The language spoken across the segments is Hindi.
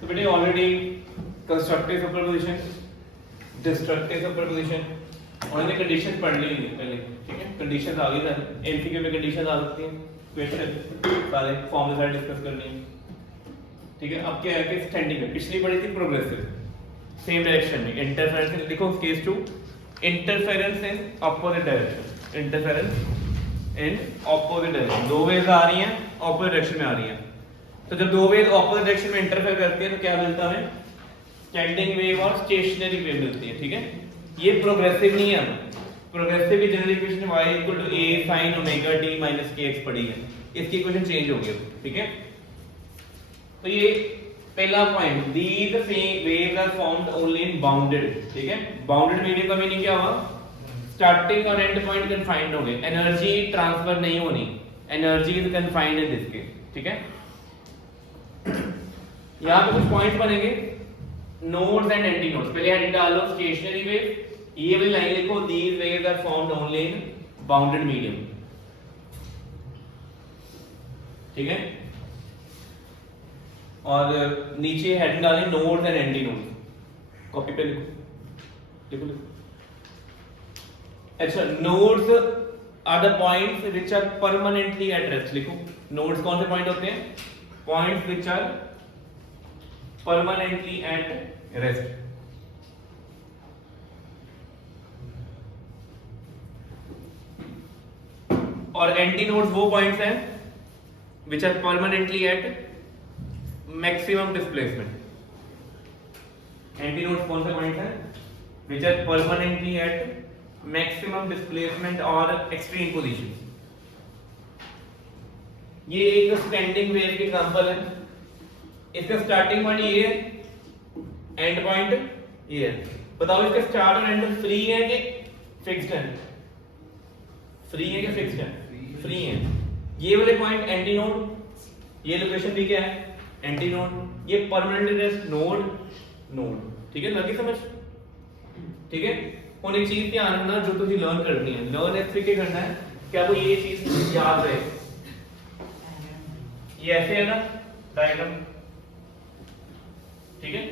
तो बेटे already constructive superposition, destructive superposition और इनकी कंडीशन पढ़ ली है पहले, ठीक है। कंडीशन आ गई था, एमसीक्यू में कंडीशन आ सकती है, क्वेश्चन सारे फॉर्मूले सारे डिस्कस करने हैं, ठीक है। अब क्या है कि स्टैंडिंग में पिछली पढ़ी थी प्रोग्रेसिव, सेम डायरेक्शन में इंटरफेरेंस। देखो case 2 interference in opposite direction, interference in opposite direction, दो वेव्स आ रही हैं ऑपोजिट डायरेक्शन में आ रही हैं। तो जब दो वेव ऑपोजिट डायरेक्शन में इंटरफेयर करती है तो क्या मिलता है, स्टैंडिंग वेव और स्टेशनरी वेव मिलती है, ठीक है। ये प्रोग्रेसिव नहीं है, प्रोग्रेसिव की general equation y = a sin omega t - kx पड़ी है, इसकी इक्वेशन चेंज हो गई, ठीक है। तो ये पहला point, these waves are formed only in bounded, ठीक है। बाउंडेड मीडियम का मीनिंग क्या हुआ, स्टार्टिंग और एंड पॉइंट कन्फाइंड हो गए, एनर्जी ट्रांसफर नहीं होनी, energy is confined in this case, ठीक है। यहाँ पे कुछ पॉइंट्स बनेंगे, नोड्स एंड एंटी नोड्स। पहले हेडिंग डाल लो स्टेशनरी वेव, ये वाली लाइन लिखो, these waves are formed only in bounded medium, ठीक है। और नीचे हेडिंग डालें nodes and anti nodes, copy पे लिखो लिखो लिखो। अच्छा, nodes are the points which are permanently at rest, लिखो। नोड्स कौन से पॉइंट होते हैं, points which are permanently at rest. और एंटी नोड्स वो पॉइंट्स हैं which are permanently at maximum displacement. Anti nodes कौन से पॉइंट्स हैं which are permanently at maximum displacement और एक्सट्रीम पोजीशन। ये एक स्टैंडिंग वेव की एग्जांपल है, इसका स्टार्टिंग पॉइंट ये है, एंड पॉइंट ये है। बताओ इसका स्टार्ट और एंड फ्री है कि फिक्स्ड है, फ्री है कि फिक्स्ड है, फ्री है। ये वाले पॉइंट एंटी नोड, ये लोकेशन भी क्या है, एंटी नोड, ये परमानेंटली रेस्ट नोड नोड, ठीक है। लगी समझ, ठीक है। और एक चीज ध्यान रखना जो तुझे लर्न करनी है, लर्न ऐसे क्या करना है कि आपको ये चीज याद रहे। ये ऐसे है ना डायग्राम, ठीक है।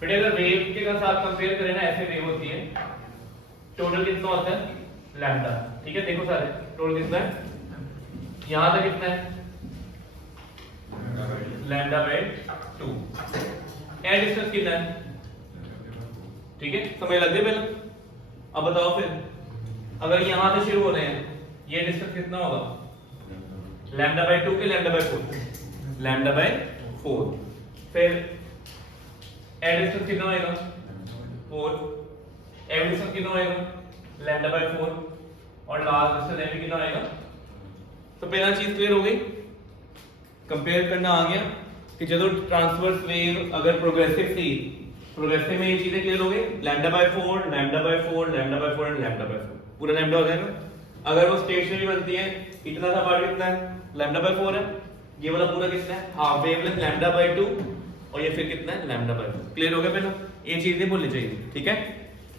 बेटे अगर वेव के साथ कंपेयर करें ना, ऐसे वेव होती है, टोटल कितना होता है लैम्डा, ठीक है। देखो सारे टोटल कितना है, यहां तक कितना है λ/2, एयर डिस्टेंस कितना है, ठीक है। समझ लग गई पहले। अब बताओ फिर अगर यहां से शुरू हो रहे हैं, ये डिस्टेंस कितना होगा, λ/2 के λ/4, λ/4। फिर एयर डिस्टेंस कितना होएगा 4, एयर डिस्टेंस कितना होएगा λ/4, और लास्ट डिस्टेंस एम कितना आएगा। तो पहला चीज क्लियर हो गई, कंपेयर करना आ गया कि जो ट्रांसवर्स वेव अगर प्रोग्रेसिव थी, प्रोग्रेसिव में ये चीजें क्लियर हो गई, λ/4 λ/4 λ/4 एंड λ/4, पूरा लैम्डा हो जाएगा। अगर वो स्टेशनरी बनती है, इतना सा पार्ट कितना है λ/4 है, ये वाला पूरा कितना है हाफ वेवलेंथ λ/2, और ये फिर कितना है λ/4। क्लियर हो गया पहला, ये चीजें भूलनी चाहिए, ठीक है।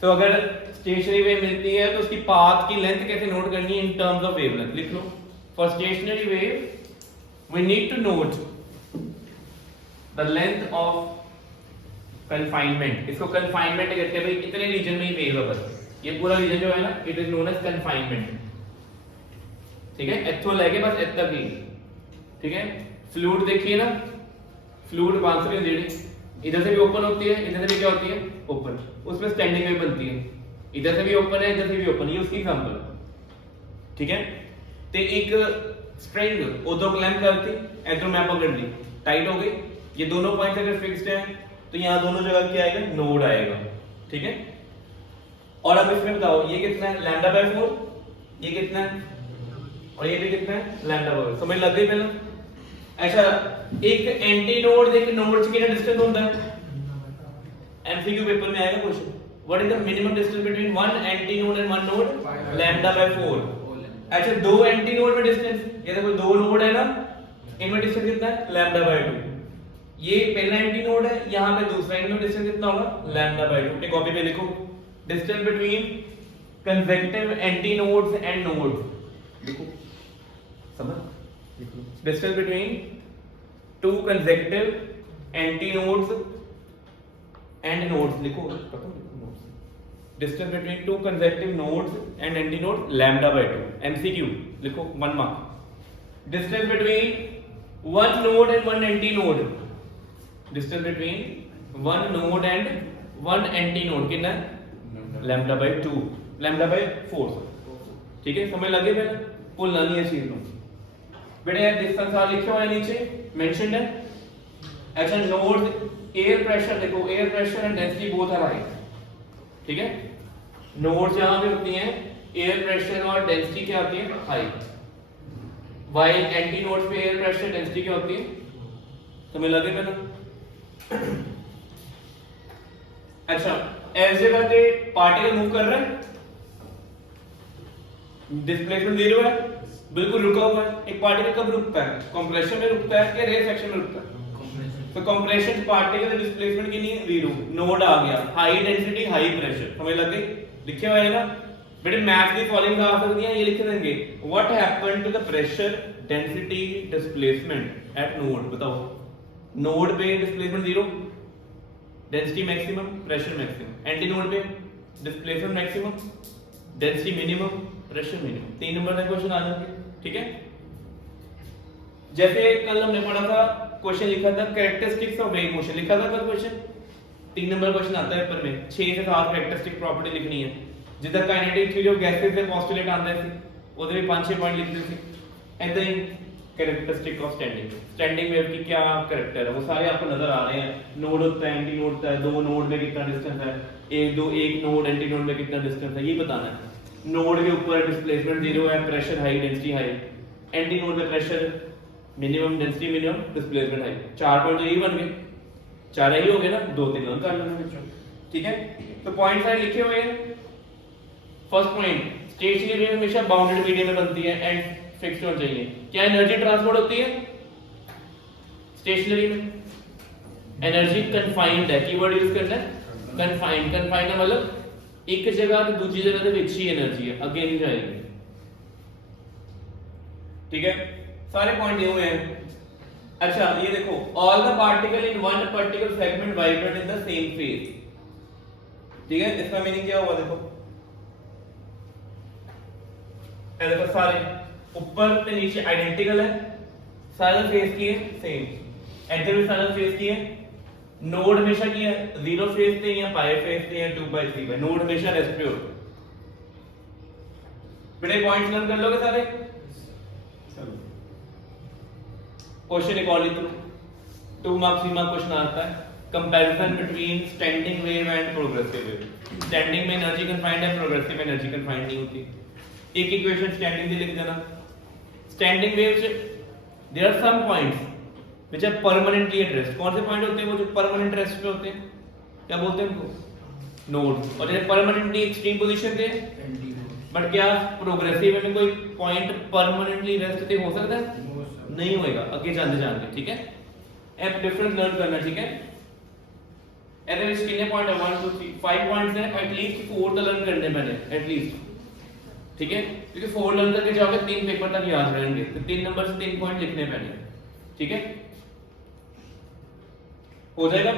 तो अगर स्टेशनरी वेव मिलती है तो उसकी पाथ की लेंथ कैसे नोट करनी है इन टर्म्स ऑफ वेवलेंथ, लिख लो। For stationary wave we need to note the length of confinement। इसको confinement कहते हैं भाई, इतने रीजन में ही वेव है बस, ये पूरा रीजन जो है ना, it is known as confinement, ठीक है। इथों लेके बस इतना तक ही, ठीक है। फ्लूइड देखिए ना, फ्लूइड बांसुरी देनी, इधर से भी ओपन होती है, इधर से भी क्या होती है ओपन, उसमें स्टैंडिंग वेव बनती है, इधर से भी ओपन है, इधर से भी ओपन, ये उसकी एग्जांपल, ठीक है। तो एक स्ट्रिंग उधर क्लैंप करती, इधर मैं पकड़ ली, टाइट हो गई, ये दोनों पॉइंट अगर फिक्स्ड है तो यहाँ दोनों जगह क्या आएगा नोड आएगा, ठीक है। और अब इसमें बताओ ये कितना है λ/4, ये कितना है, और ये भी कितना है λ/4, समझ लग गई पहले। अच्छा, एक एंटी नोड एक नोड से कितना डिस्टेंस होता है, एमसीक्यू पेपर में आएगा question, what is the minimum distance between one antinode and one node, λ/4। अच्छा, दो एंटी नोड में डिस्टेंस, ये देखो दो नोड है ना, इनमें डिस्टेंस कितना है λ/2, ये पहला एंटी नोड है, यहां पे दूसरा एंटी नोड, डिस्टेंस कितना होगा λ/2। अपने कॉपी पे लिखो, distance between consecutive antinodes and nodes, लिखो समझ, लिखो distance between two consecutive antinodes and nodes, लिखो distance between two consecutive nodes and antinode lambda by 2, MCQ लिखो 1 mark. Distance between one node and one antinode, distance between one node and one antinode कितना है लैम्डा बाय 2, लैम्डा बाय 4, ठीक है समझ लगे पहले, भूलना नहीं है चीज को बेटे। डिस्टेंस आ लिखा हुआ है नीचे मेंशन्ड है। अच्छा नोड एयर प्रेशर देखो, air pressure and density both are high, ठीक है। नोड जहां पे होती हैं एयर प्रेशर और डेंसिटी क्या होती है हाई, वाइल एंटी नोड पे एयर प्रेशर डेंसिटी क्या होती है, समझ लगे पहले। अच्छा ऐसे जगह पे पार्टिकल मूव कर रहा है, डिस्प्लेसमेंट 0 है, बिल्कुल रुका हुआ है। एक पार्टिकल कब रुकता है, कंप्रेशन में रुकता है या रेसेक्शन में रुकता है, तो कंप्रेशन पार्टिकल डिस्प्लेसमेंट की नहीं 0, नोड आ गया, हाई डेंसिटी हाई प्रेशर, समझ लगे लिखे हुए है ना बेटे। मैथ की फॉलोइंग आ सकती है, ये लिख देंगे what happened to the pressure density displacement at node, बताओ नोड पे displacement 0, density maximum, pressure maximum, antinode पे displacement maximum, density minimum, pressure minimum. 3 number का क्वेश्चन आ जाएंगे, ठीक है। जैसे कल हमने पढ़ा था क्वेश्चन लिखा था कैरेक्टरिस्टिक्स ऑफ वेव मोशन, लिखा था कल क्वेश्चन, 3 नंबर क्वेश्चन आता है पेपर में, 6 से 7 कैरेक्टरिस्टिक प्रॉपर्टी लिखनी है, जिदा काइनेटिक थ्योरी ऑफ गैसेस से पोस्टुलेट आंदा है ਉਹਦੇ ਵੀ 5-6 पॉइंट लिखते थे। ऐसे ही कैरेक्टरिस्टिक ऑफ स्टैंडिंग वेव की क्या कैरेक्टर है वो सारे आपको नजर आ रहे हैं। नोड होता है, एंटी नोड होता है, दो नोड में कितना डिस्टेंस है, एक नोड एंटी नोड में कितना डिस्टेंस है, ये बताना है। नोड के ऊपर डिस्प्लेसमेंट 0 है, pressure high, density high, antinode में pressure minimum, density minimum, displacement high. 4 point तो यही बन गए, 4 ही हो गए ना, 2-3 और कर लेना, ठीक है। तो पॉइंट सारे लिखे हुए हैं। फर्स्ट पॉइंट स्टेशनरी वेव हमेशा बाउंडेड मीडियम में बनती है एंड फिक्स्ड होना चाहिए। क्या एनर्जी ट्रांसपोर्ट होती है स्टेशनरी में, एनर्जी कन्फाइंड है, कीवर्ड यूज करना है कन्फाइंड। कन्फाइंड का मतलब एक जगह से दूसरी जगह तक अच्छी एनर्जी है, आगे नहीं जाएगी, ठीक है। सारे पॉइंट दिए हुए हैं। अच्छा ये देखो all the particle in one particular segment vibrate in the same phase, ठीक है। इसका मीनिंग क्या हुआ देखो, देखो सारे ऊपर से नीचे आइडेंटिकल है, सारे फेज की है सेम, इधर भी सारे फेज की है। नोड हमेशा की है 0 फेज पे या पाई फेज पे या 2/3 पे, नोड हमेशा रेस्ट पे होता है। बड़े पॉइंट्स लर्न कर लोगे सारे, चलो क्वेश्चन एक और लिख लो, 2 मार्क्स 3 मार्क्स क्वेश्चन आता है। Comparison between standing wave and progressive wave. Standing में एनर्जी कन्फाइंड है, प्रोग्रेसिव में एनर्जी कन्फाइंड नहीं होती। एक इक्वेशन स्टैंडिंग की लिख देना। Standing waves there are some points which are permanently at rest. कौन से पॉइंट होते हैं वो जो परमानेंट रेस्ट पे होते हैं, क्या बोलते हैं उनको, नोड। और जैसे परमानेंटली एक्सट्रीम पोजीशन पे, बट क्या प्रोग्रेसिव में कोई पॉइंट परमानेंटली रेस्ट पे हो सकता है, नहीं होएगा, आगे जानते जानते, ठीक है। अब डिफरेंस लर्न करना, ठीक है। ऐसे में कितने पॉइंट है, 1 2 3 5 पॉइंट्स हैं, एटलीस्ट 4 तो लर्न करने मैंने एटलीस्ट, ठीक है। क्योंकि 4 लर्न करके जाओगे 3 पेपर तक याद रहेंगे, तो 3 नंबर से 3 पॉइंट लिखने पड़ेंगे, ठीक है। हो जाएगा।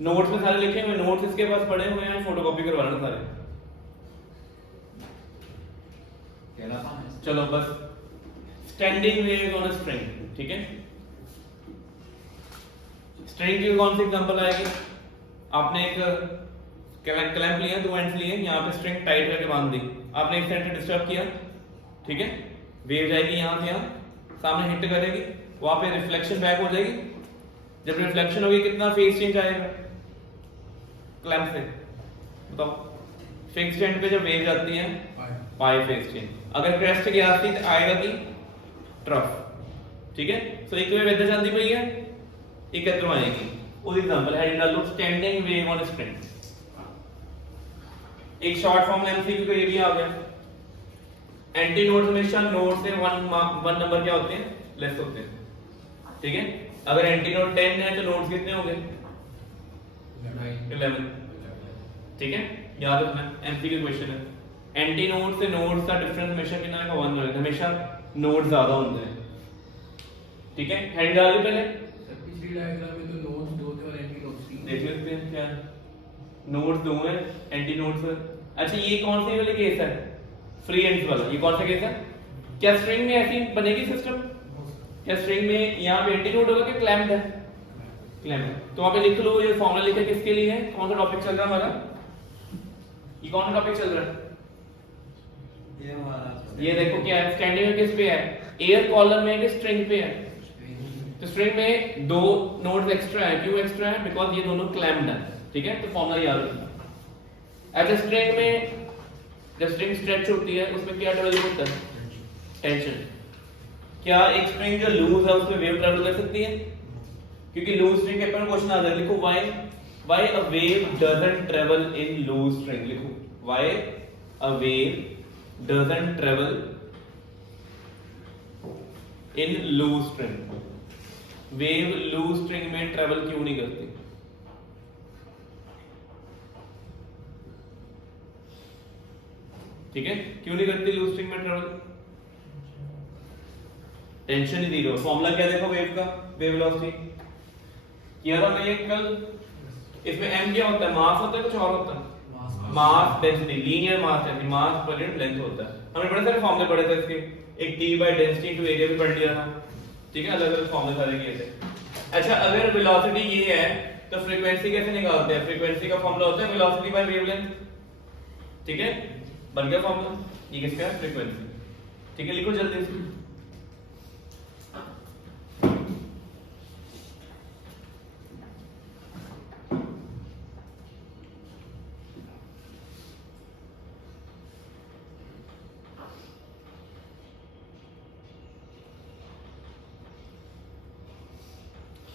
नोट्स में सारे लिखे हुए, नोट्स इसके पास पड़े हुए हैं, फोटोकॉपी करवा लेना सारे। चलो बस standing wave on a string, ठीक है। स्ट्रिंग की कौन सी एग्जांपल आएगी, आपने एक क्लैंप लिया, 2 एंड्स लिए, यहाँ पे स्ट्रिंग टाइट करके बांध दी, आपने एक सेंटर डिस्टर्ब किया, ठीक है। वेव जाएगी यहाँ से यहाँ, सामने हिट करेगी, वहां पे रिफ्लेक्शन बैक हो जाएगी। जब रिफ्लेक्शन होगी कितना फेज चेंज आएगा क्लैंप से, बताओ। फिक्स्ड एंड पे जब वेव जाती है पाई फेज चेंज, अगर क्रेस्ट के आसपास तो आएगा कि ट्रफ, ठीक है। सो एक वेव इधर जाती पई है, एक इधर आएगी, उस एग्जांपल है डालो स्टैंडिंग वेव ऑन स्ट्रिंग। एक शॉर्ट फॉर्म एमसीक्यू का ये भी आ गया। एंटी नोड हमेशा नोड से 1 नंबर क्या होते हैं, लेस होते हैं, ठीक है। अगर एंटी नोड 10 है तो नोड्स कितने होंगे, 11, ठीक है। याद रखना, एमसीक्यू क्वेश्चन है। एंटी नोड से नोड्स का डिफरेंस हमेशा कितना है, 1 होगा, हमेशा नोड ज्यादा होते हैं, ठीक है। हेड डाल के पहले नोड्स दो हैं, एंटी नोड्स है। अच्छा ये कौन सी वाली केस है, फ्री एंड्स वाला, ये कौन सा केस है? क्या स्ट्रिंग में ऐसी बनेगी सिस्टम? क्या स्ट्रिंग में यहाँ पे एंटी नोड होगा कि क्लैम्प्ड है? क्लैम्प्ड है। तो वहां पे लिख लो, ये फॉर्मूला लिखा किसके लिए है, कौन सा टॉपिक चल रहा है हमारा, ये कौन सा टॉपिक चल रहा है? ये देखो क्या है, स्टैंडिंग में किस पे है, एयर कॉलम में है कि स्ट्रिंग पे है? तो स्ट्रिंग में दो नोड्स एक्स्ट्रा है, क्यों एक्स्ट्रा है? बिकॉज ये दोनों क्लैम्प्ड है, ठीक है? तो फॉर्मूला याद रखना। अच्छा स्ट्रिंग में जब स्ट्रिंग स्ट्रेच होती है उसमें क्या डेवलप होता है? टेंशन। क्या एक स्ट्रिंग जो लूज है उसमें वेव ट्रैवल कर सकती है? क्योंकि लूज स्ट्रिंग के ऊपर क्वेश्चन आता है, लिखो why a wave doesn't travel in loose string, लिखो why a wave doesn't travel in loose string. Wave loose string में ट्रैवल क्यों नहीं करती? ठीक है, क्यों नहीं करती लूज स्ट्रिंग में ट्रैवल? टेंशन ही दी रहो। फॉर्मूला क्या देखो वेव का, वेव वेलोसिटी किया था मैंने कल। इसमें m क्या होता है, मास होता है कुछ और होता है? Mass density, linear mass density, mass per unit length होता है। हमने बड़े सारे फॉर्मूले पढ़े थे इसके, एक t by density into area भी पढ़ लिया था, ठीक है? अलग अलग फॉर्मूले सारे किए थे। अच्छा अगर वेलोसिटी ये है तो फ्रीक्वेंसी कैसे निकालते हैं? फ्रीक्वेंसी का फॉर्मूला होता है वेलोसिटी बाय वेवलेंथ, ठीक है? बन गया फॉर्मूला, ये किसका है? फ्रीक्वेंसी, ठीक है? लिखो जल्दी से।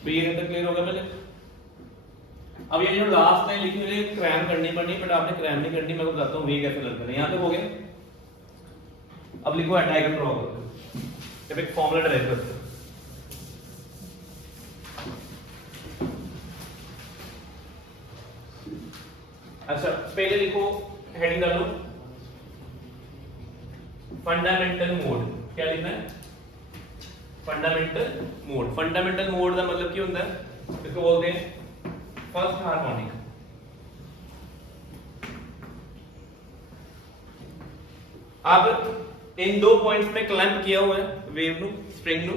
ये तक क्लियर होगा पहले? अब ये जो लास्ट लाइन लिखी हुई है क्रैम करनी पड़नी, बट आपने क्रैम नहीं करनी, मैं आपको बताता हूँ वे कैसे लर्न करना है। यहां तक हो गया। अब लिखो डायग्राम ड्रॉ करो, जब एक फॉर्मूला ड्राइव करते हैं। अच्छा पहले लिखो, हेडिंग डालो फंडामेंटल मोड। क्या लिखना है? Fundamental mode. फंडामेंटल मोड का मतलब क्या होता है? इसको बोलते हैं फर्स्ट हार्मोनिक। अब इन दो पॉइंट्स में क्लैंप किया हुआ है वेव नु, स्ट्रिंग नु,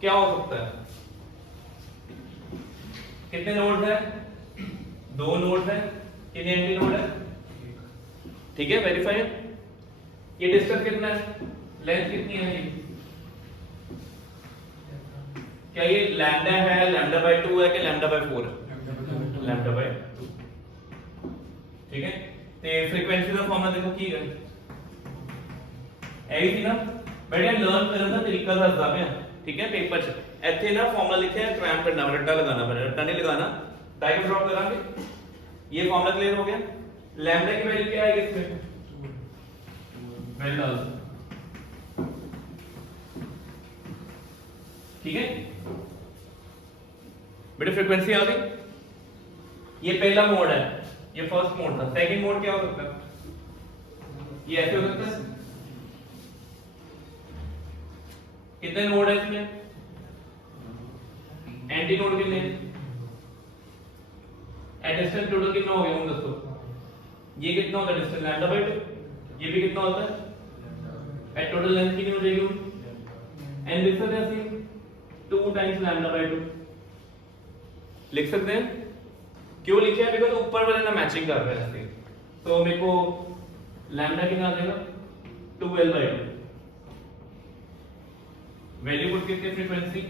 क्या हो सकता है? कितने नोड्स हैं? दो नोड्स हैं। कितने एंटी नोड है? ठीक है, वेरीफाई। ये डिस्टेंस कितना है, लेंथ कितनी है? ये क्या ये लैम्डा है, लैम्डा बाय 2 है कि लैम्डा बाय 4 है? लैम्डा बाय 2, ठीक है? ते फ्रीक्वेंसी का फॉर्मूला देखो की है, ऐ थी ना बेटा, लर्न करन दा तरीका दसदा मैं, ठीक है? पेपर च ਇੱਥੇ ना फॉर्मूला लिखा है, क्रैम करना है, रट्टा लगाना है, रट्टा नहीं लगाना। डायग्राम ड्रॉ करांगे। ये फॉर्मूला क्लियर हो गया। लैम्डा की वैल्यू क्या आएगी इसमें? वैल्यू डाल दो, ठीक है बेटा? फ्रीक्वेंसी आ गई। ये पहला मोड है, ये फर्स्ट मोड था। सेकंड मोड क्या हो सकता है? ये ऐसे हो सकता है। कितने नोड है इसमें? एंटी नोड कितने? एट डिस्टेंस टोटल कितना हो गया हम दोस्तों? ये कितना होता है डिस्टेंस? Lambda by 2। ये भी कितना होता है? एट टोटल लेंथ कितनी हो जाएगी? एन लिख सकते हैं ऐसे 2 टाइम्स लैम्डा बाय 2 लिख सकते हैं। क्यों लिखे हैं? बिकॉज़ ऊपर वाले ना मैचिंग कर रहे हैं ऐसे, तो मेरे को लैम्डा कितना आ जाएगा? 2l by 2। वैल्यू पुट कितनी? फ्रीक्वेंसी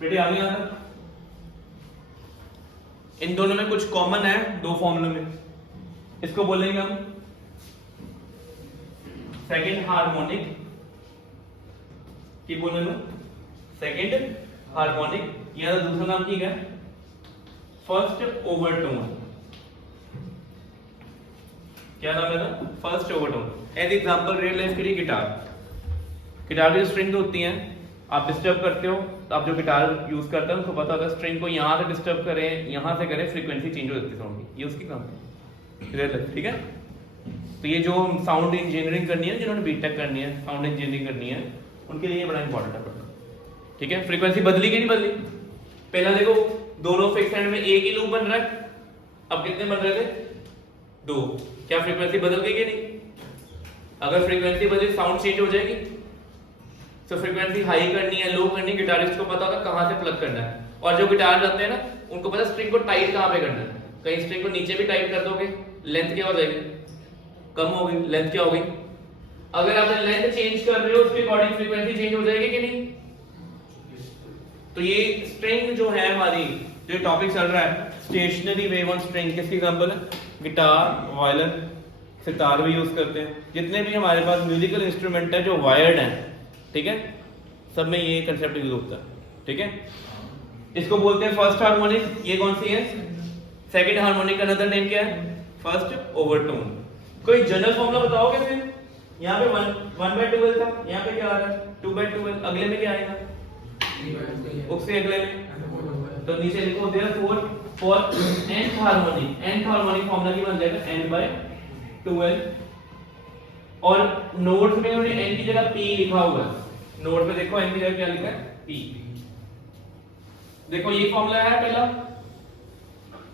बेटे आगे आता। इन दोनों में कुछ कॉमन है, दो फॉर्मूले में। इसको बोलेंगे हम सेकंड हार्मोनिक की बोलेंगे, सेकंड हार्मोनिक, या दूसरा नाम की है फर्स्ट ओवरटोन। क्या नाम है ना? First overtone. As example real life के लिए गिटार, गिटार की स्ट्रिंग होती हैं, आप डिस्टर्ब करते हो तो आप जो गिटार यूज करते हैं उनको पता होता है स्ट्रिंग को यहाँ से डिस्टर्ब करें, यहाँ से करें, फ्रीक्वेंसी चेंज हो जाती है साउंड की। ये उसकी काम है। ठीक है। तो ये जो साउंड इंजीनियरिंग करनी है, जिन्होंने बीटेक करनी है, साउंड इंजीनियरिंग करनी है, उनके लिए ये बड़ा इंपॉर्टेंट है। ठीक है, फ्रीक्वेंसी बदली कि नहीं बदली? पहला देखो दोनों फिक्स एंड में एक ही लूप बन रहा है, अब कितने बन रहे थे? 2। क्या फ्रीक्वेंसी बदल गई कि नहीं? अगर फ्रीक्वेंसी बदली साउंड चेंज हो जाएगी। तो फ्रीक्वेंसी हाई करनी है, लो करनी है, गिटारिस्ट को पता होगा कहां से प्लग करना है। और जो गिटार रहते हैं ना, उनको पता है स्ट्रिंग को टाइट कहां पे करना है। कहीं स्ट्रिंग को नीचे भी टाइट कर दोगे, लेंथ क्या हो जाएगी? कम हो गई। लेंथ क्या हो गई? अगर आप लेंथ चेंज कर रहे हो, उसके अकॉर्डिंग फ्रीक्वेंसी चेंज हो जाएगी कि नहीं? तो ये स्ट्रिंग जो है हमारी, जो टॉपिक चल रहा है स्टेशनरी वेव ऑन स्ट्रिंग, किसकी एग्जांपल है? गिटार, वायलिन, सितार भी यूज करते हैं। जितने भी हमारे पास म्यूजिकल इंस्ट्रूमेंट है जो वायर्ड हैं, ठीक है, सब में ये कंसेप्ट यूज होता है। ठीक है, इसको बोलते हैं फर्स्ट हार्मोनिक। ये कौन सी है? सेकंड हार्मोनिक का अनदर नेम क्या है? First overtone. कोई जनरल फॉर्मूला बताओगे फिर? यहाँ पे 1/12 था, यहाँ पे क्या आ रहा है? 2/12। अगले में क्या आएगा? उससे अगले में तो नीचे लिखो therefore for nth harmonic formula की बन जाएगा n/12। और नोट्स में उन्होंने n की जगह p लिखा हुआ है। नोट पे देखो n की जगह क्या लिखा है? p। देखो ये फॉर्मूला है पहला,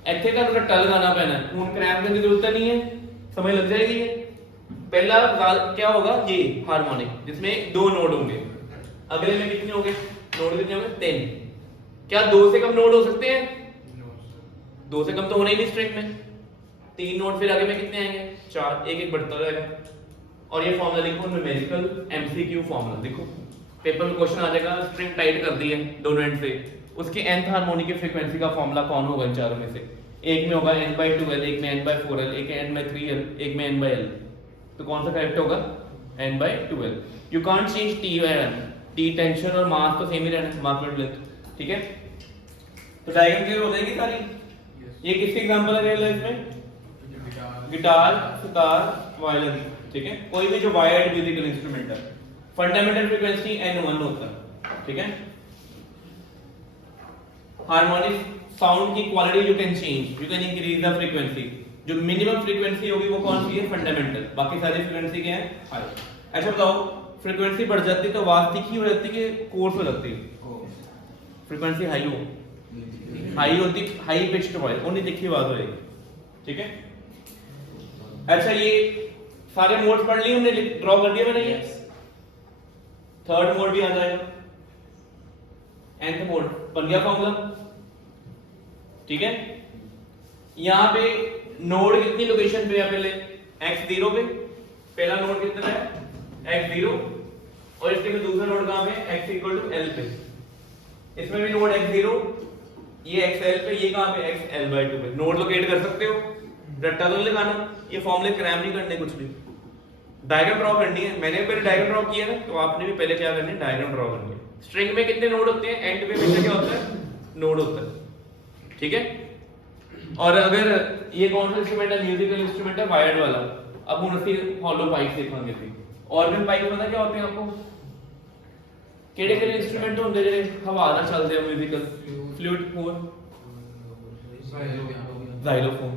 ऐसे का टल लगाना पैना है, खून क्रैम्प करने की जरूरत नहीं है, समझ लग जाएगी। ये पहला क्या होगा? ये हार्मोनिक जिसमें 2 नोड होंगे। अगले में कितने होंगे नोड? कितने होंगे? 10। क्या 2 से कम नोड हो सकते हैं? 2 से कम तो होने ही नहीं स्ट्रिंग में। 3 नोड, फिर आगे में कितने आएंगे? 4। एक एक बढ़ता रहेगा। और ये फॉर्मूला लिखो, न्यूमेरिकल एमसीक्यू फॉर्मूला। देखो पेपर में क्वेश्चन आ जाएगा, स्ट्रिंग टाइट कर दी है दोनों एंड से, उसके nth हार्मोनिक की फ्रीक्वेंसी का फॉर्मूला कौन होगा इन चारों में से? एक में होगा n/2l, एक में n/4l, एक में n/3l, एक में n/l। तो कौन सा करेक्ट होगा? n/2l। You can't change t by n। t tension और मास तो सेम ही रहना, मास में लेंथ। ठीक है, तो डायग्राम क्लियर हो जाएगी सारी। ये किसकी एग्जांपल है रियल लाइफ में? Guitar, sitar, violin. ठीक है, कोई भी जो वायर्ड म्यूजिकल इंस्ट्रूमेंट है, फंडामेंटल फ्रीक्वेंसी n1 होता है। ठीक है, हार्मोनिक साउंड की quality you can change, you can increase the frequency. जो मिनिमम फ्रीक्वेंसी होगी वो कौन सी है? फंडामेंटल। बाकी सारी फ्रीक्वेंसी क्या है? हाई। अच्छा बताओ, फ्रीक्वेंसी बढ़ जाती है तो आवाज तीखी हो जाती है कि कोर्स हो जाती है? फ्रीक्वेंसी हाई हो, हाई होती, हाई पिच्ड वॉइस, उन्हीं तीखी आवाज होगी। ठीक है, अच्छा ये सारे मोड्स पढ़ लिए हमने, ड्रॉ कर दिया मैंने। ये थर्ड मोड भी आ जाएगा, nth मोड बन गया फॉर्मूला। ठीक है, यहां पे नोड कितनी लोकेशन पे है? पहले x0 पे पहला नोड कितना है? x0। और इसके में दूसरा नोड कहां पे? x = l पे। इसमें भी नोड x0, ये xl पे, ये कहां पे? xl/2 पे। नोड लोकेट कर सकते हो, रट्टा तो नहीं लगाना, ये फॉर्मूले क्रैम नहीं करने कुछ भी। डायग्राम ड्रॉ करनी है। मैंने पहले डायग्राम ड्रॉ किया है, तो आपने भी पहले क्या करनी है? डायग्राम ड्रॉ करनी है। स्ट्रिंग में कितने नोड होते हैं? एंड पे हमेशा क्या होता है? नोड होता है। ठीक है, और अगर ये कौन सा इंस्ट्रूमेंट है? म्यूजिकल इंस्ट्रूमेंट है वायर्ड वाला। अब हम उसकी हॉलो पाइप देखेंगे। थी ऑर्गन पाइप पता क्या होते हैं आपको? केड़े-केड़े इंस्ट्रूमेंट होंगे जेडे हवा नाल चलदे हैं? म्यूजिकल फ्लूट, फोर, जाइलोफोन,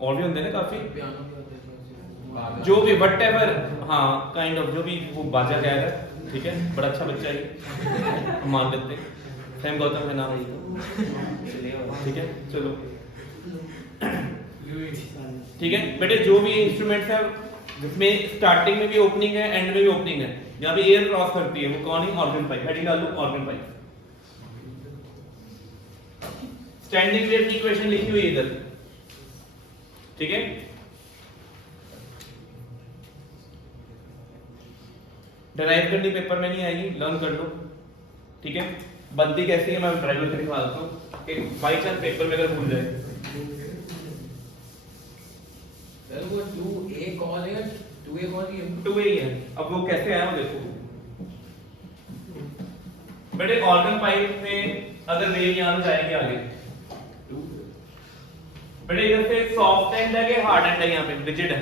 और भी होंगे ना काफी, जो भी व्हाटएवर, हाँ काइंड ऑफ, जो भी वो बाजा कह रहा है। ठीक है, बड़ा अच्छा बच्चा है, मान लेते हैं। सैम गौतम का नाम है। ठीक है, चलो ठीक है बेटे, जो भी इंस्ट्रूमेंट्स है जिसमें स्टार्टिंग में भी ओपनिंग है, एंड में भी ओपनिंग है, जहां पे एयर क्रॉस करती है, वो कौन है? Organ pipe. हेडिंग डाल लो, ऑर्गन पाइप। स्टैंडिंग वेव की इक्वेशन लिखी हुई है इधर। ठीक है, डिराइव करनी पेपर में नहीं आएगी, लर्न कर लो। ठीक है, बनती कैसी है मैं ड्राइवर करके दिखा देता हूं कि बाय चांस पेपर में अगर भूल जाए। सर वो 2a कॉल है, 2a कॉल ही है, 2a ही है। अब वो कैसे आया वो देखो बेटे। ऑर्गन पाइप में अगर वेव यहां से जाएगी आगे, बेटे इधर से सॉफ्ट एंड है कि हार्ड एंड है? यहां पे रिजिड है,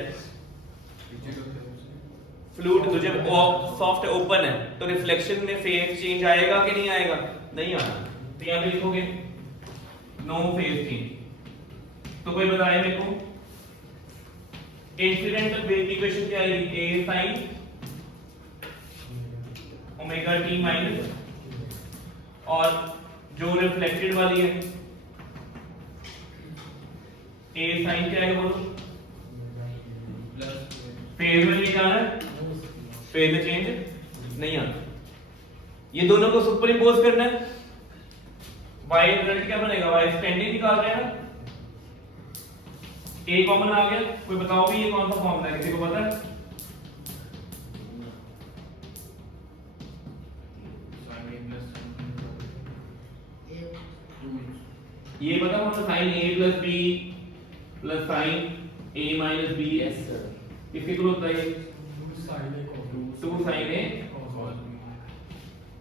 फ्लूइड। तो जब सॉफ्ट ओपन है तो रिफ्लेक्शन में फेज चेंज आएगा कि नहीं आएगा? नहीं आना। तो यहां पे लिखोगे नो फेज चेंज। तो कोई बताए मेरे को इंसिडेंटल वेव की इक्वेशन क्या आएगी, a sin omega t minus, और जो रिफ्लेक्टेड वाली है a sin क्या है बोलो, फेज में नहीं जाना है, फेज में चेंज नहीं आता, ये दोनों को सुपर इंपोज करना है, y रिजल्ट क्या बनेगा, y स्टैंडिंग निकाल रहे हैं ना, a कॉमन आ गया, कोई बताओ भी ये कौन सा फॉर्मूला है, किसी को पता है? ये पता है sin a plus b plus sin a minus b, yes sir, किसके इक्वल होता है ये, 2 sin a,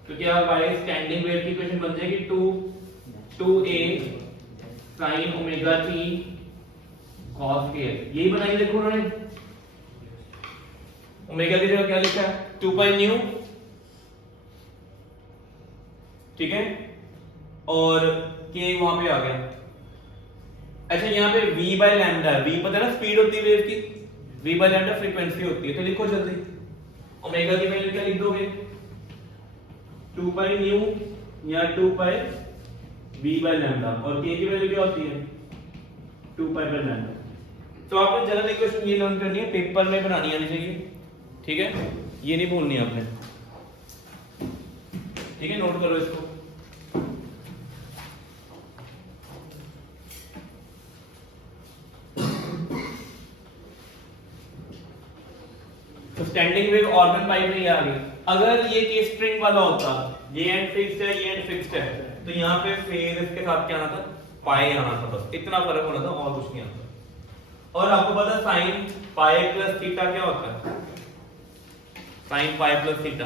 तो क्या y स्टैंडिंग वेव की इक्वेशन बन जाएगी 2a sin omega t cos k, यही बनाई देखो उन्होंने, ओमेगा की जगह क्या लिखा है 2 पाई न्यू, ठीक है, और k वहां पे आ गया। अच्छा यहाँ पे v बाय लैम्डा है, v पता है ना स्पीड होती है वेव की, v बाय लैम्डा फ्रीक्वेंसी होती है, तो लिखो जल्दी, ओमेगा की वैल्यू क्या लिख दोगे 2 पाई न्यू या 2 पाई v बाय लैम्डा, और k की वैल्यू क्या होती है 2 पाई बाय लैम्डा। तो आपने जनरल इक्वेशन ये लर्न करनी है, पेपर में बनानी आनी चाहिए, ठीक है, ये नहीं भूलनी आपने, ठीक है, नोट करो इसको। तो स्टैंडिंग वेव ऑर्गन पाइप में ये आ गई, अगर ये केस स्ट्रिंग वाला होता, ये एंड फिक्स्ड है, ये एंड फिक्स्ड है, तो यहाँ पे फेज इसके साथ क्या आना था, पाई आना था, बस इतना फर्क होना था और कुछ नहीं आता। और आपको पता साइन पाई प्लस थीटा क्या होता है, sine pi plus theta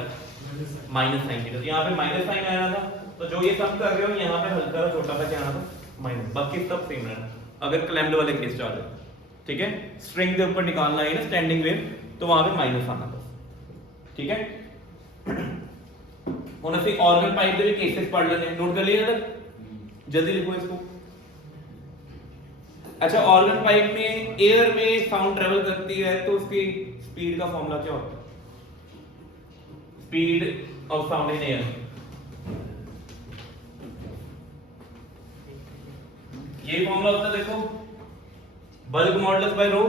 minus sine theta, यहाँ पे माइनस साइन आया था, तो जो ये सब कर रहे हो यहाँ पे हल्का छोटा सा क्या आना था माइनस, बाकी सब सेम रहना अगर क्लैम्प्ड वाले केस चाह रहे, ठीक है, स्ट्रिंग के ऊपर निकालना है ना स्टैंडिंग वेव, तो वहां पे माइनस आना था, ठीक है। ਹੁਣ ਅਸੀਂ ऑर्गन पाइप के भी केसेस पढ़ लेते हैं, नोट कर लिए ना, जल्दी लिखो इसको। अच्छा, ऑर्गन पाइप में एयर में साउंड ट्रेवल करती है तो उसकी स्पीड का फॉर्मूला क्या होता है, speed of sound in air, ये फॉर्मूला होता है देखो, बल्क मॉडुलस बाय रो,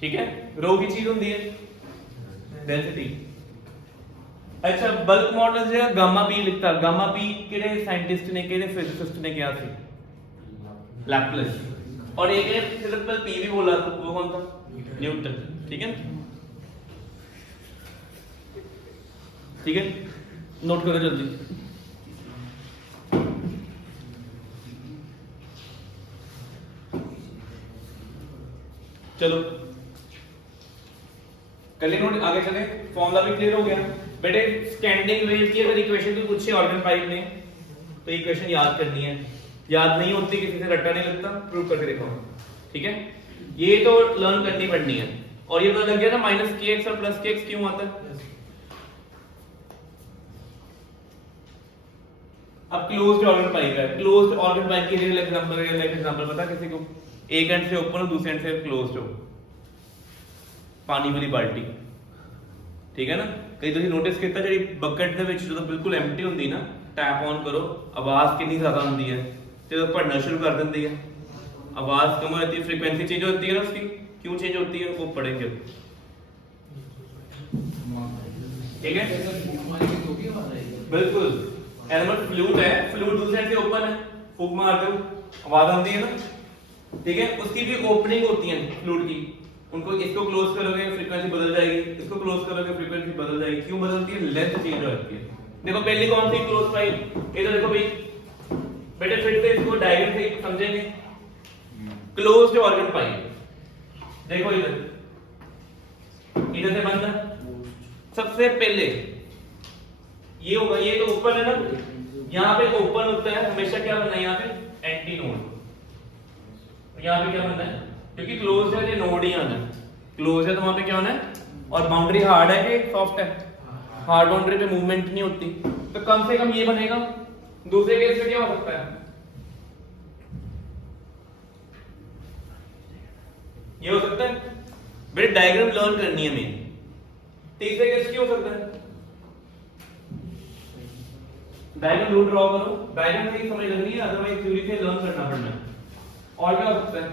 ठीक है, रो की चीज होती है डेंसिटी। अच्छा, बल्क मॉडुलस जो गामा पी लिखता, गामा पी किहड़े साइंटिस्ट ने किहड़े फिजिसिस्ट ने किया थी, लैप्लेस, और एक ने सिंपल पी भी बोला था, वो कौन था, न्यूटन, ठीक है, ठीक है, नोट करो जल्दी। चलो कल नोट आगे चले, फॉर्मूला भी क्लियर हो गया बेटे। स्टैंडिंग वेव की अगर इक्वेशन भी पूछे ऑर्गन पाइप में तो इक्वेशन याद करनी है, याद नहीं होती किसी से रट्टा नहीं लगता, प्रूव करके देखो, ठीक है, ये तो लर्न करनी पड़नी है। और ये पता लग गया ना माइनस के एक्स और प्लस के एक्स क्यों आता है। अब क्लोज्ड ऑर्गन पाइप है, क्लोज्ड ऑर्गन पाइप की रियल एग्जांपल पता किसी को, एक एंड से ओपन हो दूसरे एंड से क्लोज्ड हो, पानी वाली बाल्टी, ठीक है ना, कई ਤੁਸੀਂ ਨੋਟਿਸ ਕੀਤਾ ਜਿਹੜੀ ਬਕਟ ਦੇ ਵਿੱਚ ਜਦੋਂ ਬਿਲਕੁਲ ਐਮਟੀ ਹੁੰਦੀ ਨਾ, ਟੈਪ ਔਨ ਕਰੋ, ਆਵਾਜ਼ ਕਿੰਨੀ ਜ਼ਿਆਦਾ ਹੁੰਦੀ ਹੈ, ਜਦੋਂ ਭੜਨਾ शुरू कर देती है, आवाज कम हो जाती है, फ्रीक्वेंसी चेंज होती है ना उसकी, क्यों चेंज होती है वो पढ़ेंगे, ठीक है, बिल्कुल। एनिमल फ्लूट है, फ्लूट दूसरे से ओपन है, फूक मारते हो आवाज आती है ना, ठीक है, उसकी भी ओपनिंग होती है फ्लूट की, उनको इसको क्लोज करोगे फ्रीक्वेंसी बदल जाएगी, इसको क्लोज करोगे फ्रीक्वेंसी बदल जाएगी, क्यों बदलती है, लेंथ चेंज हो जाती है। देखो पहली कौन सी क्लोज पाइप, इधर देखो भाई बेटे, फिर से इसको डायग्राम से समझेंगे, क्लोज्ड ऑर्गन पाइप, देखो इधर से बंद है, सबसे पहले ये होगा, ये तो ओपन है ना, यहाँ पे ओपन होता है हमेशा, क्या बनना है यहाँ पे एंटी नोड, यहाँ पे क्या बनना है, क्योंकि क्लोज है तो नोड ही आना है, क्लोज है तो वहां पे क्या होना है, और बाउंड्री हार्ड है कि सॉफ्ट है, हार्ड बाउंड्री पे मूवमेंट नहीं होती, तो कम से कम ये बनेगा। दूसरे केस में क्या हो सकता है, ये हो सकता है बेटे, डायग्राम लर्न करनी है मेन। तीसरे केस क्या हो सकता है, डायग्राम रूट ड्रॉ करो, डायग्राम से ही समझ लगनी है, अदरवाइज थ्योरी से लर्न करना पड़ना है। और क्या हो सकता है,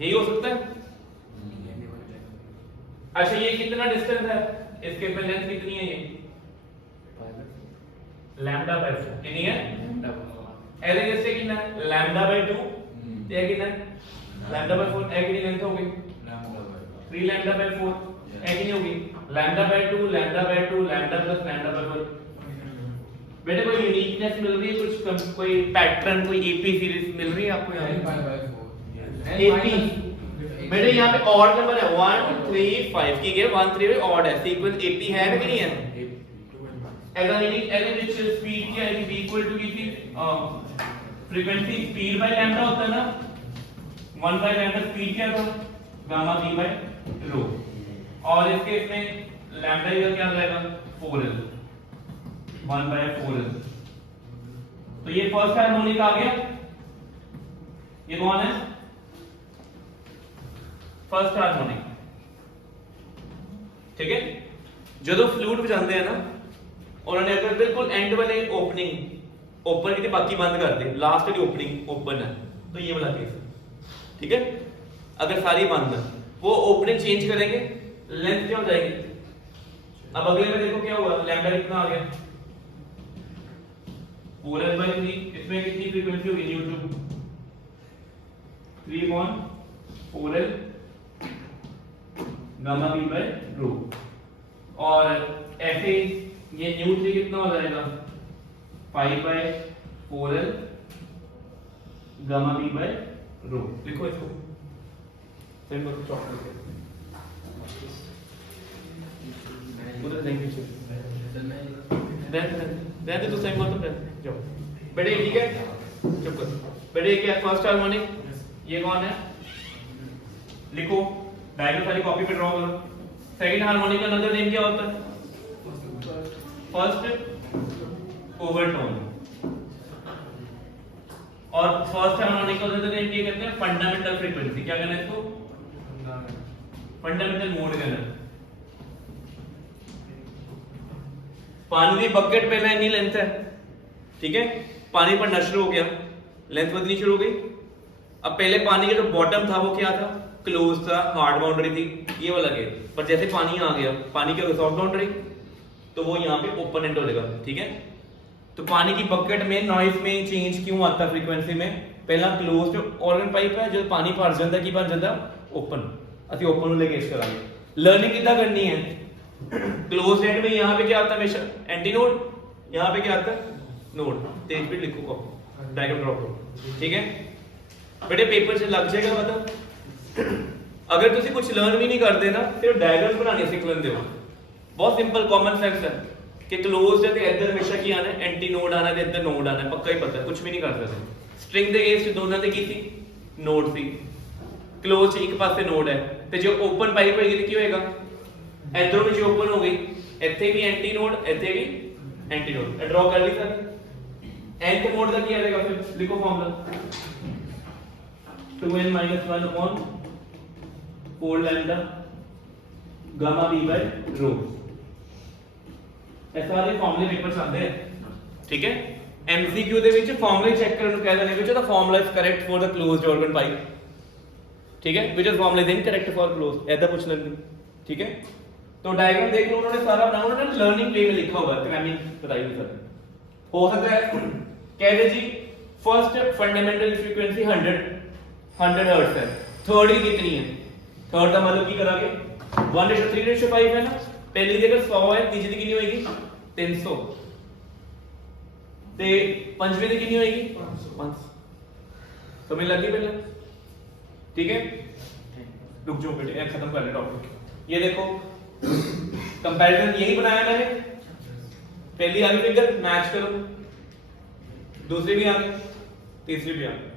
यही हो सकता है। अच्छा ये कितना डिस्टेंस है, इसके पे लेंथ कितनी है, ये लैम्डा बाय 4 कितनी है, ऐसे जैसे कितना है लैम्डा बाय 2, ये कितना है लैम्डा बाय 4, ए कितनी लेंथ हो गई 3 लैम्डा बाय 4, ए कितनी होगी lambda by 2 lambda by 2 lambda plus lambda by 4। बेटे कोई यूनिकनेस मिल रही है, कुछ कोई पैटर्न, कोई एपी सीरीज मिल रही है आपको यहाँ पे, एपी बेटे यहाँ पे ऑड नंबर है 1 3 5 की गया 1 3 ऑड है, सीक्वेंस एपी है कि नहीं है, ऐसा मीनिंग ऐसे विच स्पीड क्या है, b इक्वल टू की फ्रीक्वेंसी स्पीड बाय लैम्डा होता है ना, 1 बाय लैम्डा स्पीड क्या था गामा b बाय रो, और इसके इसमें लैम्डा इधर क्या आ जाएगा 4l 1 बाय 4l। तो ये फर्स्ट हार्मोनिक आ गया, ये कौन है फर्स्ट हार्मोनिक, ठीक है। जो फ्लूट बजाते हैं ना, उन्होंने अगर बिल्कुल एंड वाले ओपनिंग ओपन की बाकी बंद कर दे, लास्ट वाली ओपनिंग ओपन है, तो ये वाला केस है, ठीक है। अगर सारी बंद है, वो ओपनिंग चेंज करेंगे, लेंथ क्या हो जाएगी। अब अगले में देखो क्या हुआ, लैम्डा कितना आ गया 4l/3, इसमें कितनी फ्रीक्वेंसी होगी nu 3/4l gamma b by rho, और ऐसे ये न्यू 3 कितना हो जाएगा 5/4l गामा b बाय रो। लिखो इसको सेम करो चॉकलेट उधर देंगे देन तो सेम मत जाओ बेटे, ठीक है चुप कर बेटे। क्या फर्स्ट हार्मोनिक, ये कौन है लिखो, डायग्राम सारी कॉपी पे ड्रॉ करो। सेकंड हार्मोनिक का अनदर नेम क्या होता है, फर्स्ट ओवरटोन, और फर्स्ट हार्मोनिक का अनदर नेम क्या कहते हैं फंडामेंटल फ्रीक्वेंसी। क्या कहना है इसको, फंडामेंटल मोड कहना है। पानी की बकेट पहले इतनी लेंथ है, ठीक है, पानी पड़ना शुरू हो गया, लेंथ बढ़नी शुरू हो गई। अब पहले पानी का जो बॉटम था वो क्या था, क्लोज था, हार्ड बाउंड्री थी, ये वाला केस। पर जैसे पानी आ गया, पानी की सॉफ्ट बाउंड्री, तो वो यहाँ पे ओपन एंड हो जाएगा, ठीक है। तो पानी की बकेट में नॉइज में चेंज क्यों आता है फ्रीक्वेंसी में, पहला क्लोज जो ऑर्गन पाइप है, जो पानी भर जाता है, की बन जाता ओपन, ਅਸੀਂ ओपन वाले केस करांगे। लर्निंग कितना करनी है, क्लोज एंड में यहाँ पे क्या आता है हमेशा एंटी नोड, यहाँ पे क्या आता है नोड। तेज पे लिखो को डायग्राम ड्रॉ करो, ठीक है बेटे, पेपर से लग जाएगा पता। अगर तुसी कुछ लर्न भी नहीं करते ना, सिर्फ डायग्राम बनाने सीख लेंदे हो, बहुत सिंपल कॉमन सेंस है कि क्लोज है ते इधर हमेशा की आना है एंटी नोड आना है, ते इधर नोड आना है, पक्का ही पता है, कुछ भी नहीं कर सकते। स्ट्रिंग दे केस दोनों ते की थी नोड थी, क्लोज एक पासे नोड है, ते जो ओपन पाइप होएगी ते की होएगा, इधरों भी ओपन हो गई, ਇੱਥੇ भी एंटी नोड, ਇੱਥੇ भी एंटी नोड। ड्रॉ कर ली सर, nth मोड का क्या आएगा, फिर लिखो formula 2n - 1 upon 4 lambda gamma b by rho। ऐसा वाले फॉर्मूले पेपर्स आते हैं, ठीक है। एमसीक्यू ਦੇ ਵਿੱਚ ਫਾਰਮੂਲੇ ਚੈੱਕ ਕਰਨ ਨੂੰ ਕਹਿੰਦੇ ਨੇ which the formula is correct for the closed organ pipe, ठीक है, which the formula is incorrect for closed, ऐसा पूछ लेंगे, ठीक है। तो डायग्राम देख लो, उन्होंने सारा बनाया, उन्होंने लर्निंग वे में लिखा हुआ है, क्रैमिंग बताइए सर। हो सकता है कह दे जी फर्स्ट फंडामेंटल फ्रीक्वेंसी 100 हर्ट्ज है, थर्ड की कितनी है, थर्ड का मतलब की करांगे 1:3:5 है ना, पहली जगह 100 है, तीसरी की कितनी होएगी 300, ते पंचवीं की कितनी होएगी 500। समझ लगी पहले, ठीक है। रुक जाओ बेटे, खत्म कर ले टॉपिक। ये देखो कंपैरिजन यही बनाया मैंने, पहली वाली फिगर मैच करो, दूसरी भी आ गई, तीसरी भी आ गई,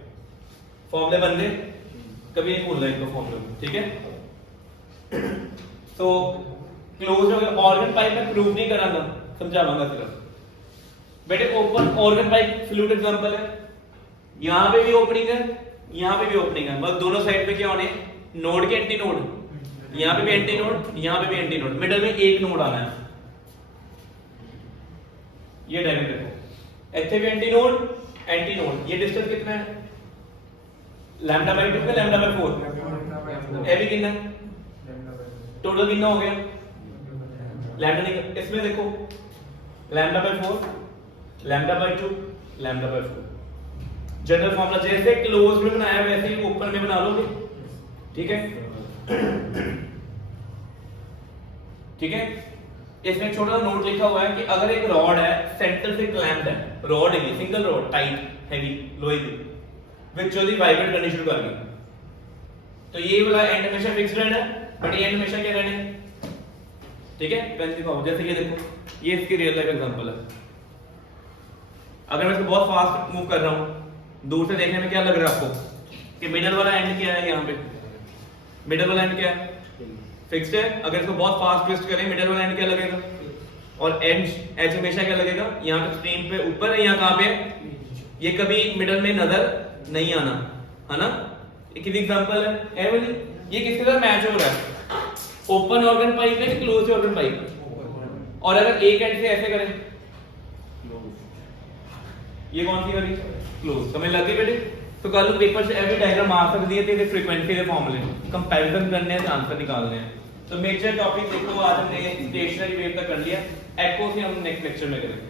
फॉर्मूले बन गए, कभी नहीं भूलना इनको फॉर्मूले, ठीक है। तो क्लोज हो गया, ऑर्गन पाइप में प्रूव नहीं करा था, समझाऊंगा सिर्फ बेटे। Open organ pipe fluid example है, यहाँ पे भी ओपनिंग है, यहाँ पे भी ओपनिंग है, बस दोनों साइड पे क्या होने, नोड के एंटी नोड, यहाँ पे भी एंटी नोड, यहाँ पे भी एंटी नोड, मिडल में एक नोड आना है। ये डायग्राम देखो, इथे भी एंटी नोड, ये डिस्टेंस कितना है, लैम्डा बाय 2 का लैम्डा बाय 4, ए भी कितना है, टोटल कितना हो गया, लैम्डा नहीं, इसमें देखो lambda by 4, lambda by 2, lambda by 4। General formula जैसे क्लोज में बनाया वैसे ही ओपन में बना लोगे, ठीक है। ठीक है, इसमें एक छोटा सा नोट लिखा हुआ है कि अगर एक रॉड है सेंटर से क्लैम्प्ड है, रॉड है सिंगल रॉड टाइट हैवी लोहे की, विच जो दी वाइब्रेट करनी शुरू कर गई, तो ये वाला एंड हमेशा फिक्स्ड रहना है, बट ये एंड हमेशा क्या रहना है, ठीक है। पेन दिखाओ, जैसे ये देखो, ये इसकी रियल लाइफ एग्जांपल है। अगर मैं इसको बहुत फास्ट मूव कर रहा हूं, दूर से देखने में क्या लग रहा है आपको कि मिडल वाला एंड क्या है, यहाँ पे मिडल वाला एंड क्या है, फिक्स्ड है। अगर इसको बहुत फास्ट ट्विस्ट करें, मिडल वाला एंड क्या लगेगा, और एज हमेशा क्या लगेगा, यहाँ पे स्ट्रीम पे ऊपर है, यहाँ कहाँ पे है, ये कभी मिडल में नजर नहीं आना, है ना। एक एग्जांपल है वाली, ये किसके साथ मैच हो रहा है, ओपन ऑर्गन पाइप है कि क्लोज ऑर्गन पाइप, और अगर एक एंड से ऐसे करें, ये कौन सी वाली, क्लोज, समझ लग गई बेटे। तो कल पेपर से एवरी डायग्राम आ सकती है, तेरे फ्रीक्वेंसी के फॉर्मूले कंपैरिजन करने हैं, आंसर निकालने हैं। तो मेजर टॉपिक देखो, आज हमने स्टेशनरी वेव तक कर लिया, एको से हम नेक्स्ट लेक्चर में करेंगे।